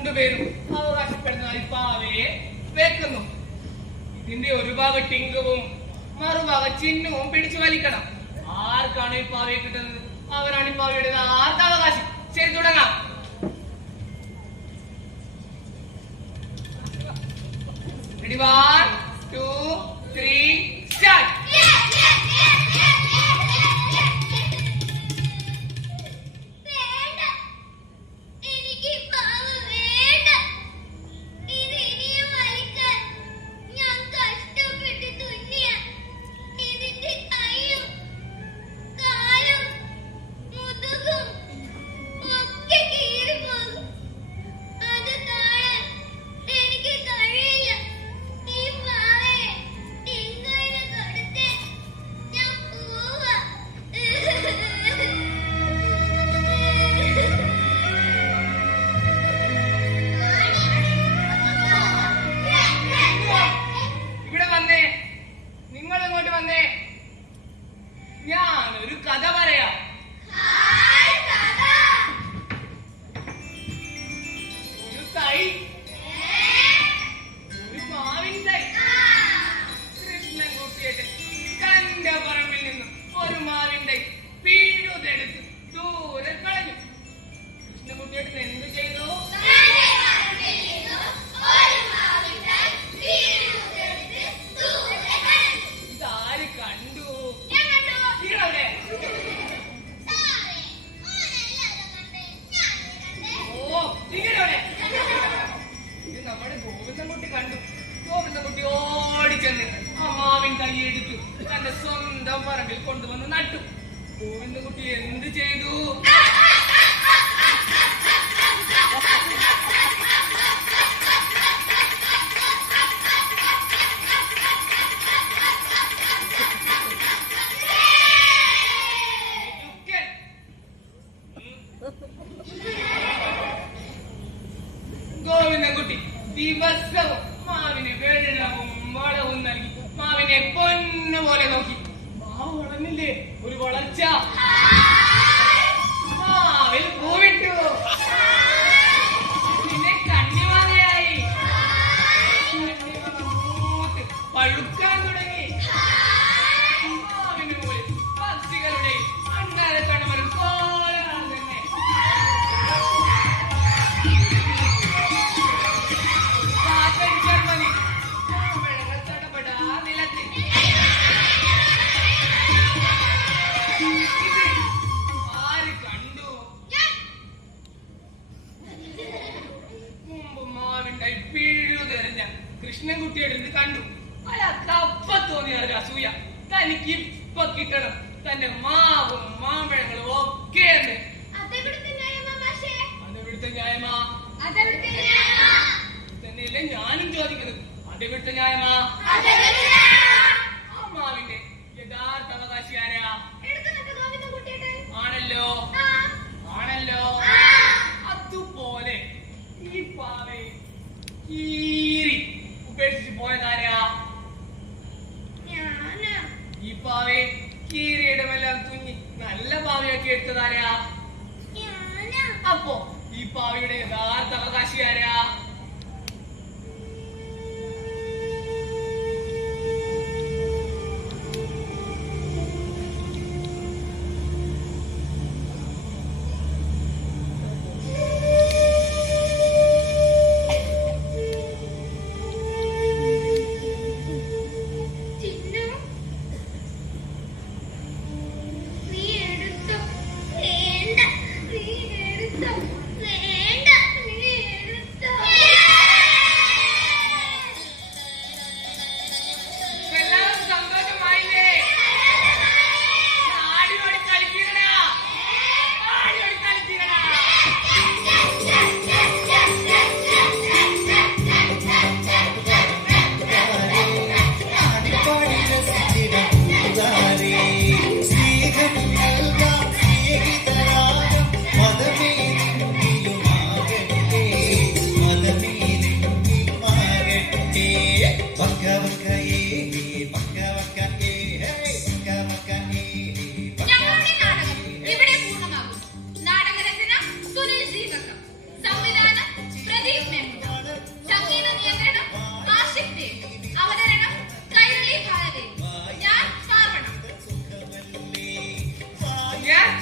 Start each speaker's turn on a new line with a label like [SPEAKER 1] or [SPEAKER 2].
[SPEAKER 1] രണ്ടുപേരും അവകാശപ്പെടുന്ന പാവയെ വെക്കുന്നു. ഇതിന്റെ ഒരു ഭാഗം ടിങ്കവും മറുഭാഗം ചിഹ്നവും പിടിച്ചു വലിക്കണം. ആർക്കാണ് ഇപ്പാവയെ പാവയെ കിട്ടുന്നത്? അവരാണ് ഈ ഒരു കഥ പറയാം മാവിൻ കൈയെടുത്തു തന്റെ സ്വന്തം പറമ്പിൽ കൊണ്ടുവന്ന് നട്ടു കുട്ടി എന്ത് ചെയ്തു. ഗോവിന്ദൻകുട്ടി ദിവസവും മാവിന് വെള്ളവും വളവും നൽകി മാവിനെ പൊന്നു പോലെ നോക്കി. മാവ് വളർന്നില്ലേ? ഒരു വളർച്ച. മാവിൽ പൂവിട്ടു. പിന്നെ കണ്ണിമാങ്ങയായി പഴുക്കാൻ തുടങ്ങി. മാവിന് മുകളിൽ പക്ഷികളുടെയും അണ്ണാരക്കണ്ണവരും കോലാണ് തന്നെ. കണ്ടു. അയാൾക്ക് അപ്പ തോന്നിയ ഒരു അസൂയ. തനിക്ക് ഇപ്പൊ കിട്ടണം. തന്റെ മാവും മാമ്പഴങ്ങളും ഒക്കെ ഉണ്ട്.
[SPEAKER 2] അതെവിടുത്തെ ന്യായമാ
[SPEAKER 1] തന്നെയല്ലേ ഞാനും ചോദിക്കുന്നത്. അതെവിടുത്തെ ന്യായമാ? ആ മാവിന്റെ യഥാർത്ഥ അവകാശി ആരാ? തുന്നി നല്ല പാവയാക്കി എടുത്തതാരാ? അപ്പോ ഈ പാവയുടെ യഥാർത്ഥ